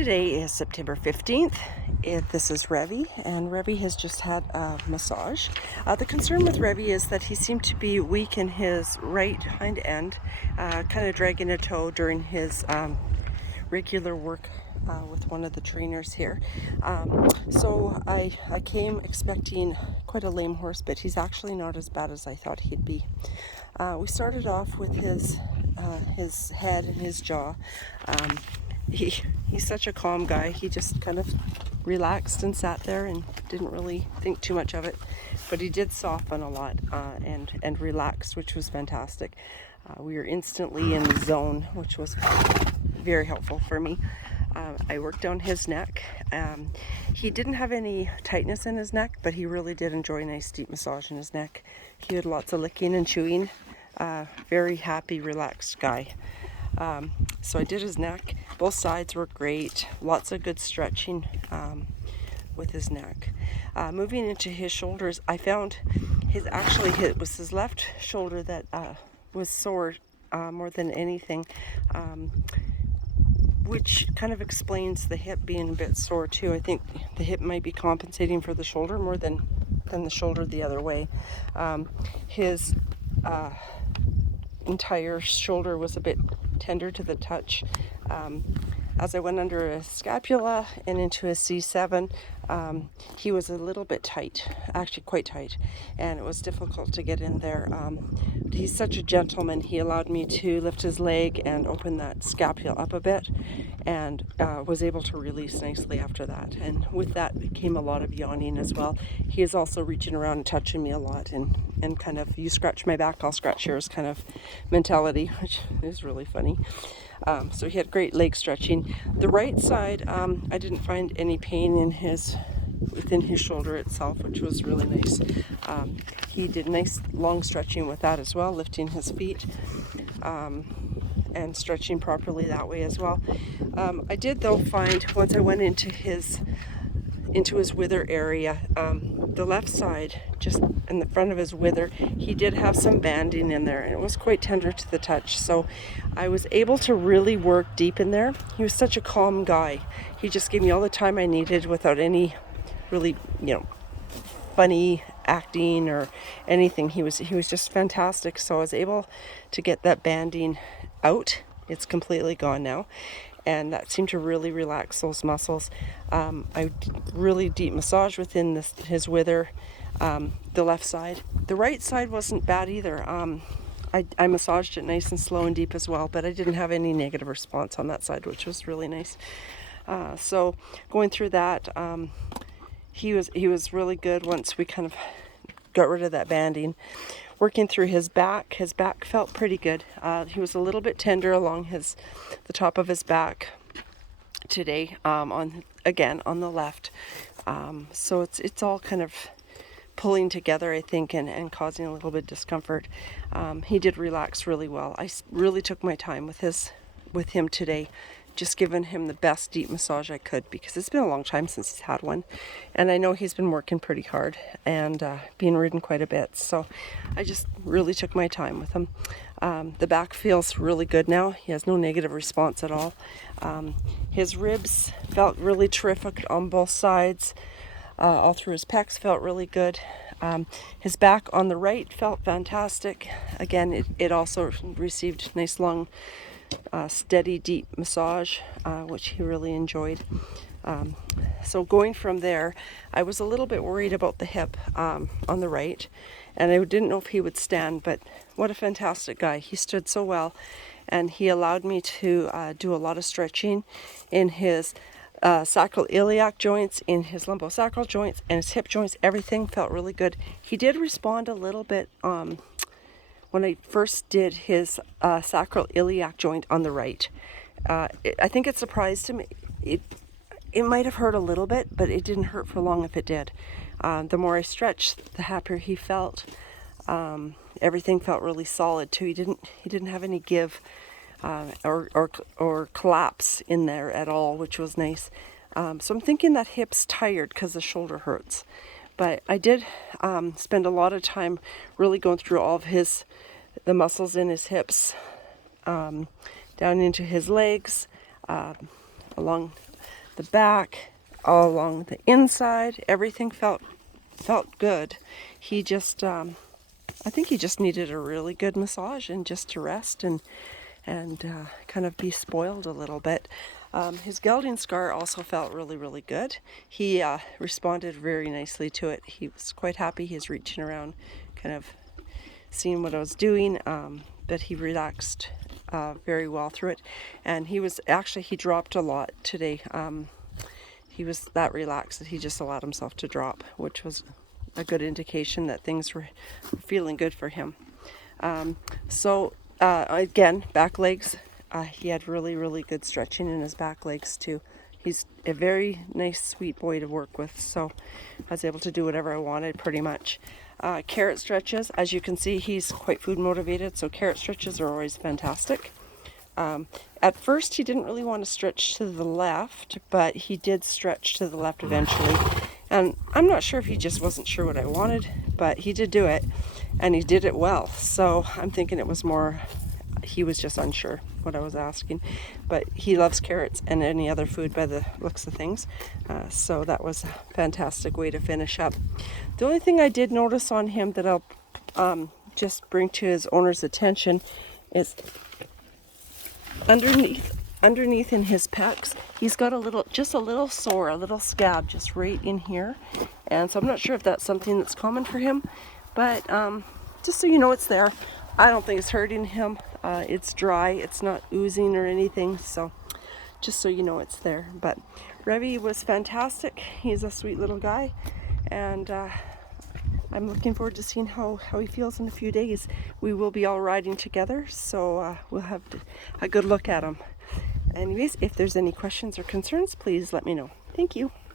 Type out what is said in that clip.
Today is September 15th. This is Revy, and Revy has just had a massage. The concern with Revy is that he seemed to be weak in his right hind end, kind of dragging a toe during his regular work with one of the trainers here. So I came expecting quite a lame horse, but he's actually not as bad as I thought he'd be. We started off with his head and his jaw. He's such a calm guy. He just kind of relaxed and sat there and didn't really think too much of it, but he did soften a lot and relaxed, which was fantastic. We were instantly in the zone, which was very helpful for me. I worked down his neck. He didn't have any tightness in his neck, but he really did enjoy a nice deep massage in his neck. He had lots of licking and chewing. Very happy, relaxed guy. So I did his neck. Both sides were great. Lots of good stretching with his neck. Moving into his shoulders, I found it was his left shoulder that was sore more than anything, which kind of explains the hip being a bit sore too. I think the hip might be compensating for the shoulder more than the shoulder the other way. His entire shoulder was a bit tender to the touch. As I went under his scapula and into his C7, he was a little bit tight, actually quite tight, and it was difficult to get in there. He's such a gentleman. He allowed me to lift his leg and open that scapula up a bit, and was able to release nicely after that. And with that came a lot of yawning as well. He is also reaching around and touching me a lot, and kind of, you scratch my back, I'll scratch yours kind of mentality, which is really funny. So he had great leg stretching. The right side, I didn't find any pain within his shoulder itself, which was really nice. He did nice long stretching with that as well, lifting his feet and stretching properly that way as well. I did though find, once I went into his wither area, the left side, just in the front of his wither, he did have some banding in there, and it was quite tender to the touch. So I was able to really work deep in there. He was such a calm guy. He just gave me all the time I needed without any really, funny acting or anything. He was just fantastic. So I was able to get that banding out. It's completely gone now, and that seemed to really relax those muscles. I really deep massage within his wither, the left side. The right side wasn't bad either. I massaged it nice and slow and deep as well, but I didn't have any negative response on that side, which was really nice. So going through that, he was really good once we kind of got rid of that banding. Working through his back felt pretty good. He was a little bit tender along the top of his back today, on the left. So it's all kind of pulling together, I think, and causing a little bit of discomfort. He did relax really well. I really took my time with him today, just giving him the best deep massage I could, because it's been a long time since he's had one, and I know he's been working pretty hard and being ridden quite a bit, so I just really took my time with him. The back feels really good now. He has no negative response at all. His ribs felt really terrific on both sides. All through his pecs felt really good. His back on the right felt fantastic. Again, it also received nice long steady deep massage, which he really enjoyed. So going from there, I was a little bit worried about the hip on the right, and I didn't know if he would stand, but what a fantastic guy. He stood so well, and he allowed me to do a lot of stretching in his sacroiliac joints, in his lumbosacral joints, and his hip joints. Everything felt really good. He did respond a little bit when I first did his sacroiliac joint on the right. I think it surprised him. It might have hurt a little bit, but it didn't hurt for long if it did. The more I stretched, the happier he felt. Everything felt really solid too. He didn't have any give or collapse in there at all, which was nice. So I'm thinking that hip's tired because the shoulder hurts. But I did spend a lot of time really going through all of the muscles in his hips, down into his legs, along the back, all along the inside. Everything felt good. He just, I think he just needed a really good massage and just to rest and kind of be spoiled a little bit. His gelding scar also felt really good. He responded very nicely to it. He was quite happy. He's reaching around, kind of seeing what I was doing, but he relaxed very well through it. And he dropped a lot today. He was that relaxed that he just allowed himself to drop, which was a good indication that things were feeling good for him. Again, back legs, he had really good stretching in his back legs too. He's a very nice, sweet boy to work with, so I was able to do whatever I wanted pretty much. Carrot stretches, as you can see, he's quite food motivated, so carrot stretches are always fantastic. At first he didn't really want to stretch to the left, but he did stretch to the left eventually. And I'm not sure if he just wasn't sure what I wanted, but he did do it, and he did it well. So I'm thinking it was more, he was just unsure what I was asking. But he loves carrots and any other food by the looks of things. So that was a fantastic way to finish up. The only thing I did notice on him that I'll just bring to his owner's attention is underneath in his pecs, he's got just a little sore, a little scab just right in here. And so I'm not sure if that's something that's common for him, but just so you know it's there. I don't think it's hurting him. It's dry, it's not oozing or anything, so just so you know it's there. But Revy was fantastic. He's a sweet little guy, and I'm looking forward to seeing how he feels in a few days. We will be all riding together, so we'll have a good look at him. Anyways, if there's any questions or concerns, please let me know. Thank you.